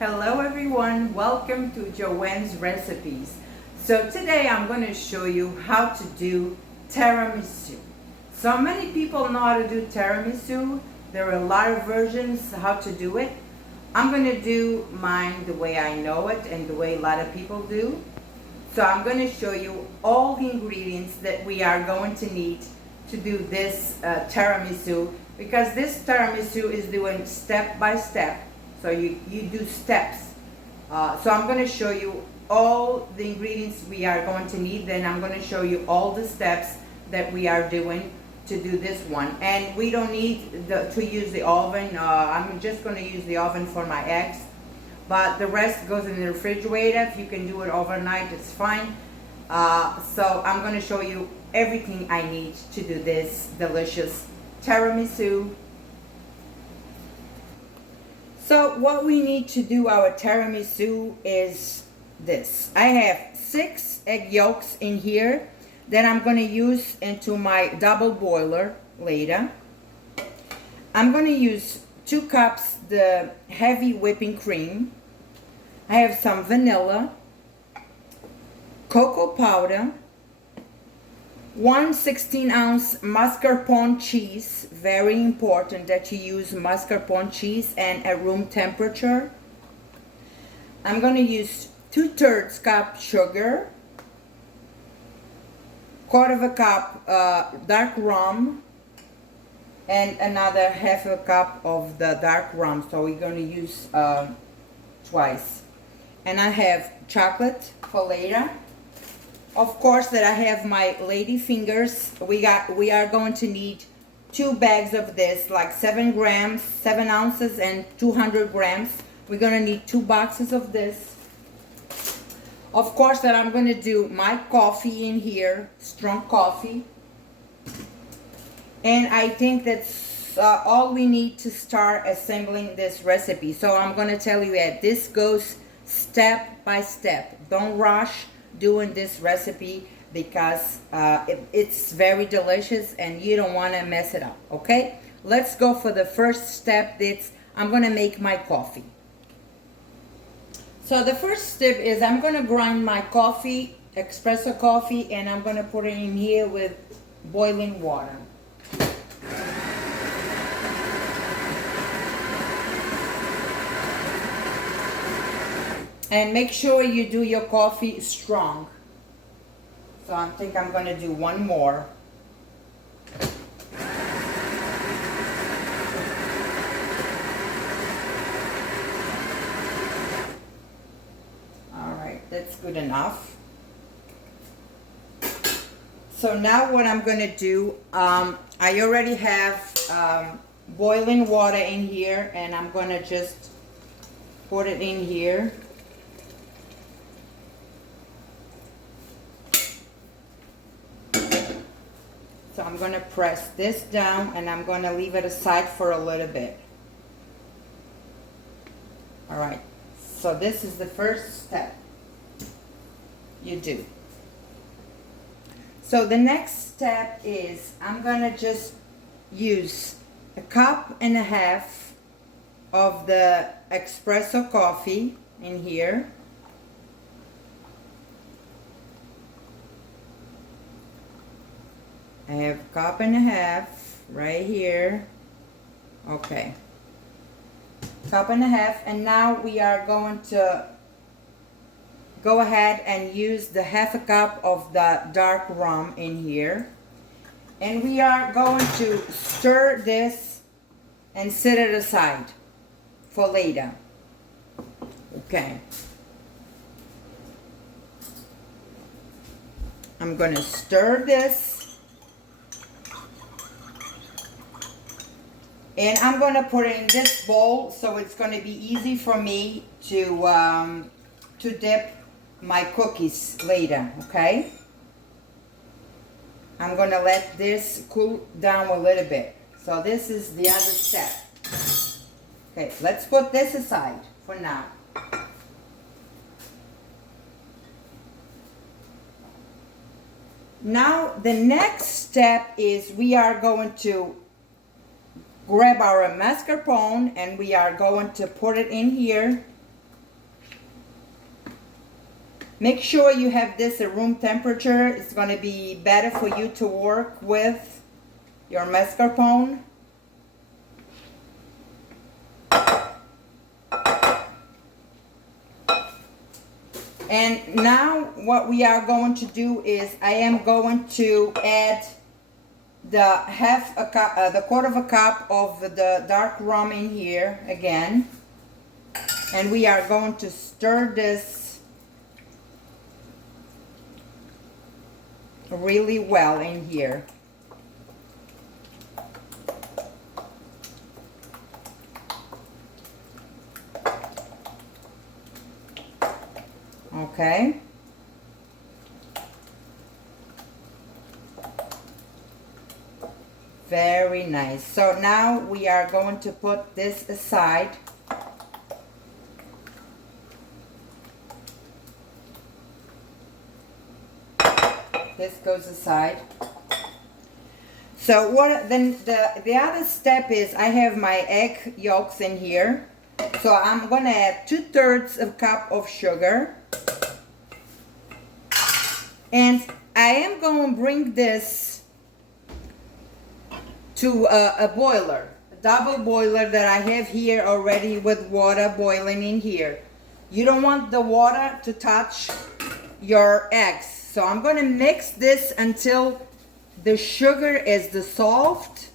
Hello everyone, welcome to Joanne's Recipes. So today I'm going to show you how to do tiramisu. So many people know how to do tiramisu. There are a lot of versions how to do it. I'm going to do mine the way I know it and the way a lot of people do. So I'm going to show you all the ingredients that we are going to need to do this tiramisu, because this tiramisu is doing step by step. So you do steps. So I'm going to show you all the ingredients we are going to need. Then I'm going to show you all the steps that we are doing to do this one. And we don't need to use the oven. I'm just going to use the oven for my eggs. But the rest goes in the refrigerator. If you can do it overnight, it's fine. So I'm going to show you everything I need to do this delicious tiramisu. So what we need to do our tiramisu is this. I have 6 egg yolks in here that I'm going to use into my double boiler later. I'm going to use 2 cups the heavy whipping cream. I have some vanilla, cocoa powder, 1 16-ounce mascarpone cheese. Very important that you use mascarpone cheese and at room temperature. I'm going to use 2/3 cup sugar, 1/4 cup dark rum, and another 1/2 cup of the dark rum. So we're going to use twice. And I have chocolate for later. Of course, that I have my lady fingers. We are going to need 2 bags of this, like 7 grams, 7 ounces, and 200 grams. We're going to need 2 boxes of this. Of course, that I'm going to do my coffee in here, strong coffee. And I think that's all we need to start assembling this recipe. So I'm going to tell you that this goes step by step. Don't rush doing this recipe, because it's very delicious and you don't want to mess it up. Okay, let's go for the first step. That's I'm going to make my coffee. So the first step is I'm going to grind my coffee, espresso coffee, and I'm going to put it in here with boiling water. And make sure you do your coffee strong. So I think I'm going to do one more. All right, that's good enough. So now what I'm going to do, I already have boiling water in here, and I'm going to just put it in here. So I'm going to press this down, and I'm going to leave it aside for a little bit. All right, so this is the first step you do. So the next step is I'm going to just use 1.5 cups of the espresso coffee in here. I have 1.5 cups right here. Okay, 1.5 cups, and now we are going to go ahead and use the 1/2 cup of the dark rum in here, and we are going to stir this and set it aside for later. Okay, I'm going to stir this. And I'm going to put it in this bowl, so it's going to be easy for me to dip my cookies later, okay? I'm going to let this cool down a little bit. So this is the other step. Okay, let's put this aside for now. Now the next step is we are going to grab our mascarpone and we are going to put it in here Make sure you have this at room temperature. It's going to be better for you to work with your mascarpone. And now what we are going to do is I am going to add the quarter of a cup of the dark rum in here again. And we are going to stir this really well in here. Okay. Very nice. So now we are going to put this aside. This goes aside. So what then the other step is I have my egg yolks in here. So I'm going to add 2/3 of a cup of sugar. And I am going to bring this to a boiler, a double boiler that I have here already with water boiling in here. You don't want the water to touch your eggs. So I'm going to mix this until the sugar is dissolved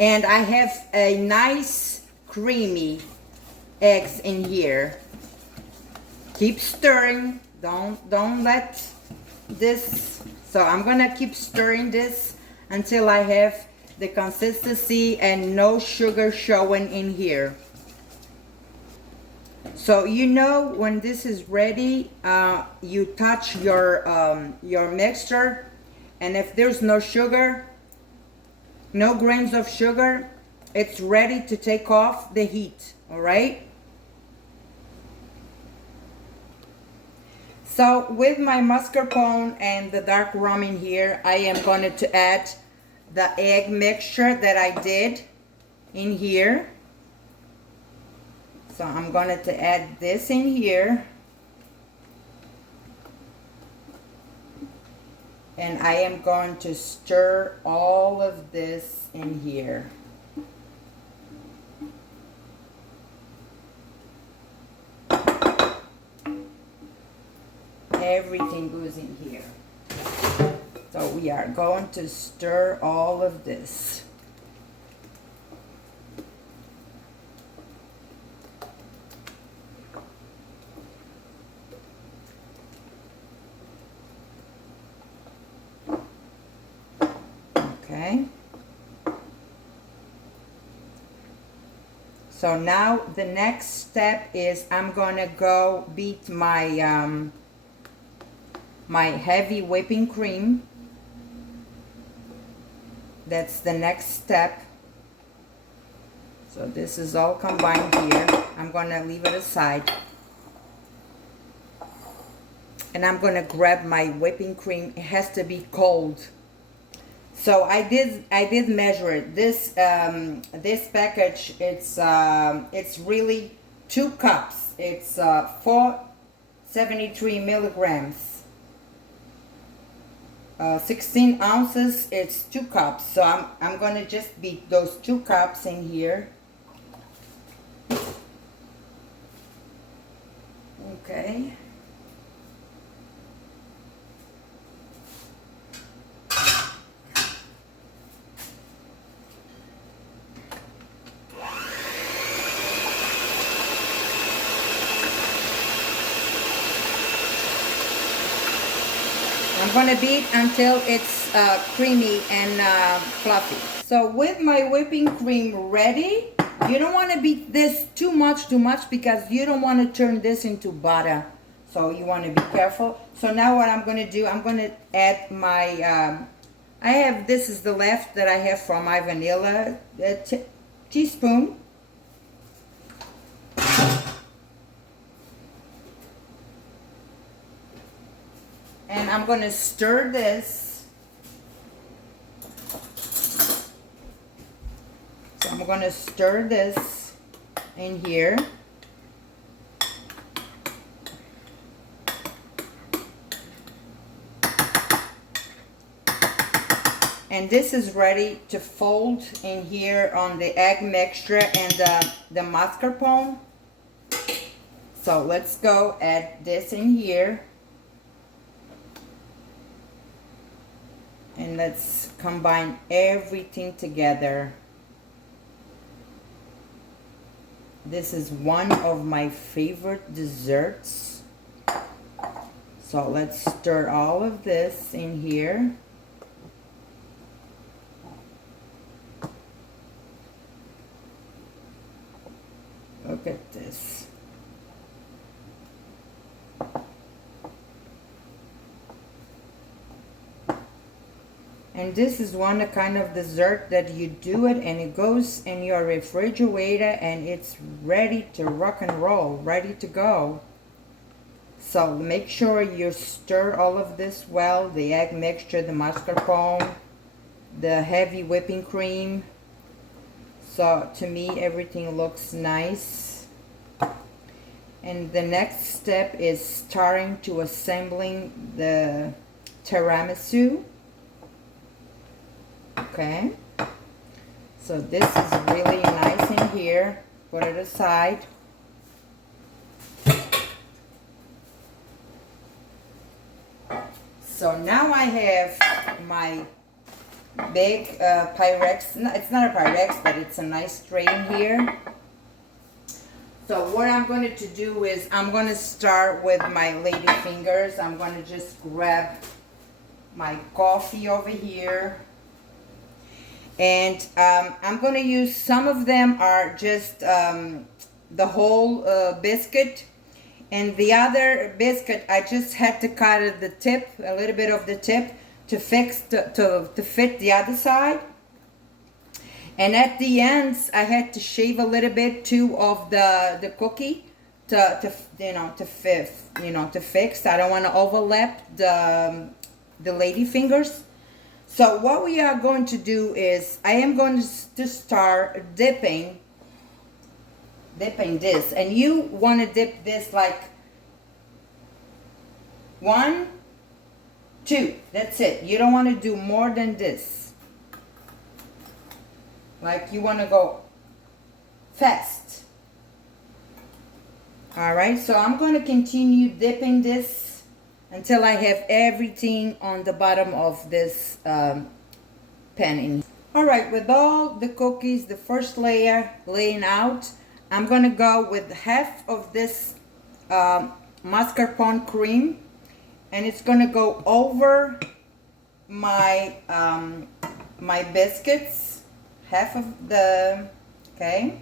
and I have a nice creamy eggs in here. Keep stirring. Don't let this. So I'm going to keep stirring this until I have the consistency and no sugar showing in here. So you know when this is ready, you touch your mixture, and if there's no sugar, no grains of sugar, it's ready to take off the heat. All right. So with my mascarpone and the dark rum in here, I am going to add the egg mixture that I did in here. So I'm going to add this in here. And I am going to stir all of this in here. Everything goes in here. So we are going to stir all of this. Okay. So now the next step is I'm going to go beat my my heavy whipping cream. That's the next step. So this is all combined here. I'm going to leave it aside. And I'm going to grab my whipping cream. It has to be cold. So I did measure it. This this package, it's really 2 cups. It's 473 milligrams. 16 ounces, it's 2 cups. So I'm going to just beat those 2 cups in here. Okay. I'm going to beat until it's creamy and fluffy. So with my whipping cream ready, you don't want to beat this too much because you don't want to turn this into butter. So you want to be careful. So now what I'm going to do, I'm going to add my, this is the left that I have from my vanilla teaspoon. And I'm going to stir this. So I'm going to stir this in here. And this is ready to fold in here on the egg mixture and the mascarpone. So let's go add this in here. And let's combine everything together. This is one of my favorite desserts. So let's stir all of this in here. Look at this. And this is one kind of dessert that you do it and it goes in your refrigerator and it's ready to rock and roll, ready to go. So make sure you stir all of this well, the egg mixture, the mascarpone, the heavy whipping cream. So to me everything looks nice. And the next step is starting to assembling the tiramisu. Okay, so this is really nice in here. Put it aside. So now I have my big Pyrex. No, it's not a Pyrex, but it's a nice tray in here. So what I'm going to do is I'm going to start with my lady fingers. I'm going to just grab my coffee over here. And I'm going to use, some of them are just the whole biscuit. And the other biscuit, I just had to cut at the tip, a little bit of the tip, to fix, to fit the other side. And at the ends, I had to shave a little bit too of the cookie to fix. I don't want to overlap the lady fingers. So what we are going to do is, I am going to start dipping this, and you want to dip this like 1, 2, that's it. You don't want to do more than this. Like you want to go fast. Alright, so I'm going to continue dipping this until I have everything on the bottom of this pan in. Alright, with all the cookies, the first layer laying out, I'm going to go with half of this mascarpone cream, and it's going to go over my my biscuits, half of the, okay,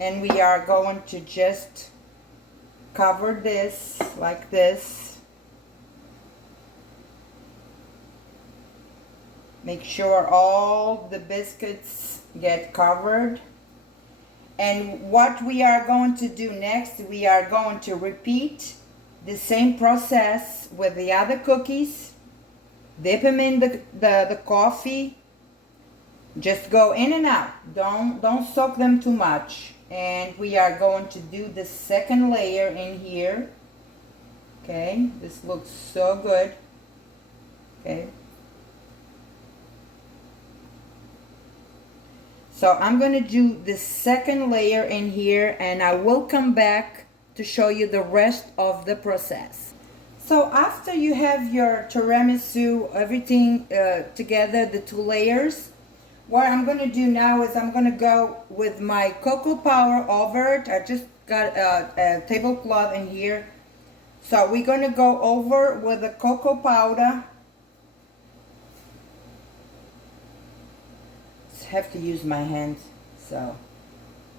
and we are going to just cover this like this. Make sure all the biscuits get covered. And what we are going to do next, we are going to repeat the same process with the other cookies. Dip them in the coffee. Just go in and out. Don't soak them too much. And we are going to do the second layer in here. Okay, this looks so good. Okay. So I'm going to do the second layer in here, and I will come back to show you the rest of the process. So after you have your tiramisu, everything together, the 2 layers, what I'm going to do now is I'm going to go with my cocoa powder over it. I just got a tablecloth in here. So we're going to go over with the cocoa powder. Just have to use my hands. So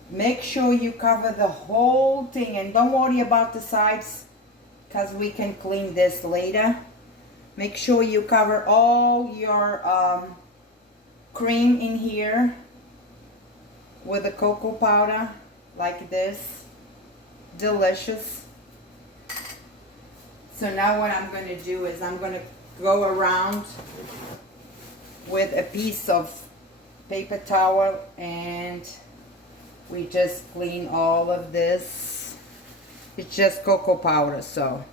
make sure you cover the whole thing, and don't worry about the sides because we can clean this later. Make sure you cover all your cream in here with the cocoa powder like this. Delicious. So now what I'm going to do is I'm going to go around with a piece of paper towel, and we just clean all of this. It's just cocoa powder, so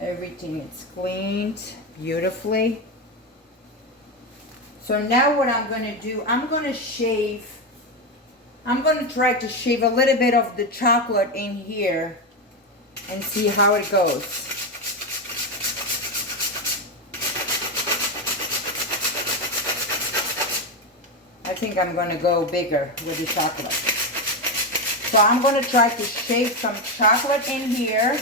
Everything is cleaned beautifully. So now what I'm going to do, I'm going to try to shave a little bit of the chocolate in here and see how it goes. I think I'm going to go bigger with the chocolate. So I'm going to try to shave some chocolate in here.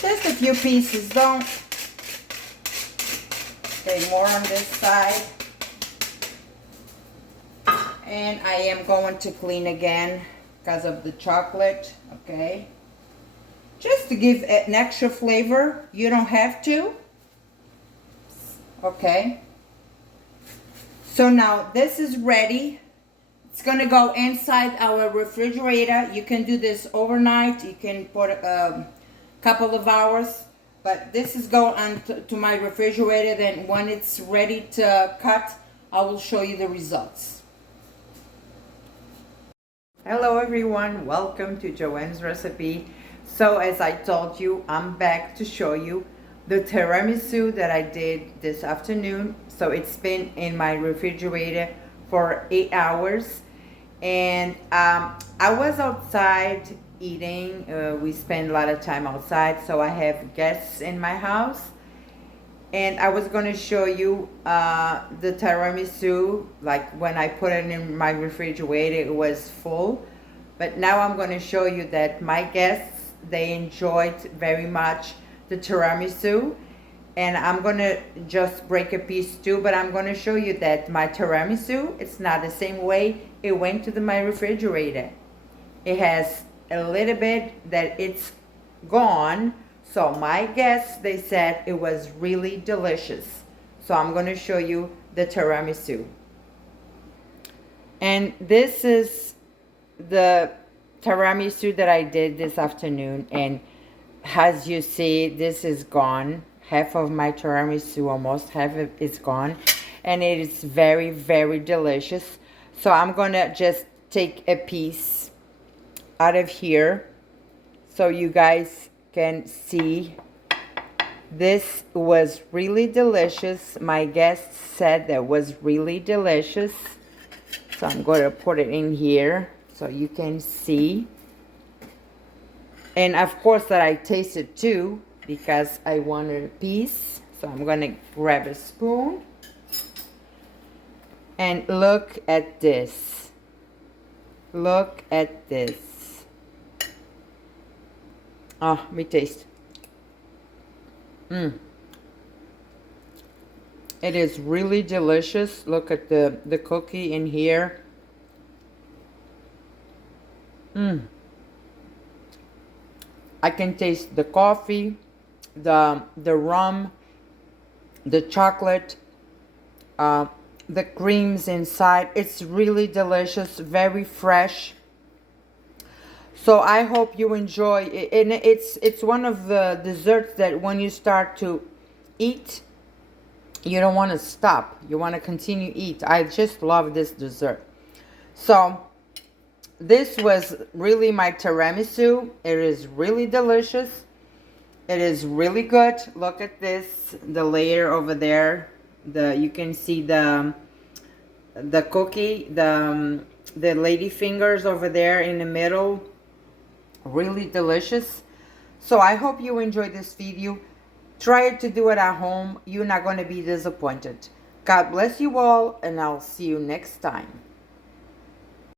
Just a few pieces, don't. Okay, more on this side. And I am going to clean again because of the chocolate, okay? Just to give an extra flavor. You don't have to. Okay. So now this is ready. It's gonna go inside our refrigerator. You can do this overnight. You can put a couple of hours. But this is going to my refrigerator. Then when it's ready to cut, I will show you the results. Hello everyone, welcome to Joanne's recipe. So as I told you, I'm back to show you the tiramisu that I did this afternoon. So it's been in my refrigerator for 8 hours. And I was outside eating. We spend a lot of time outside, so I have guests in my house. And I was going to show you the tiramisu, like when I put it in my refrigerator, it was full. But now I'm going to show you that my guests, they enjoyed very much the tiramisu. And I'm going to just break a piece too, but I'm going to show you that my tiramisu, it's not the same way it went to my refrigerator. It has a little bit that it's gone. So my guests, they said it was really delicious. So I'm going to show you the tiramisu. And this is the tiramisu that I did this afternoon. And as you see, this is gone. Half of my tiramisu, almost half of it is gone. And it is very, very delicious. So I'm going to just take a piece out of here so you guys can see. This was really delicious. My guests said that was really delicious. So I'm going to put it in here so you can see. And of course that I tasted too because I wanted a piece. So I'm going to grab a spoon. And look at this. Look at this. Oh, let me taste. It is really delicious. Look at the cookie in here. I can taste the coffee, the rum, the chocolate, the creams inside. It's really delicious, very fresh. So I hope you enjoy it. And it's one of the desserts that when you start to eat, you don't want to stop. You want to continue eat. I just love this dessert. So this was really my tiramisu. It is really delicious. It is really good. Look at this, the layer over there. You can see the cookie, the lady fingers over there in the middle. Really delicious. So I hope you enjoyed this video. Try to do it at home. You're not going to be disappointed. God bless you all, and I'll see you next time.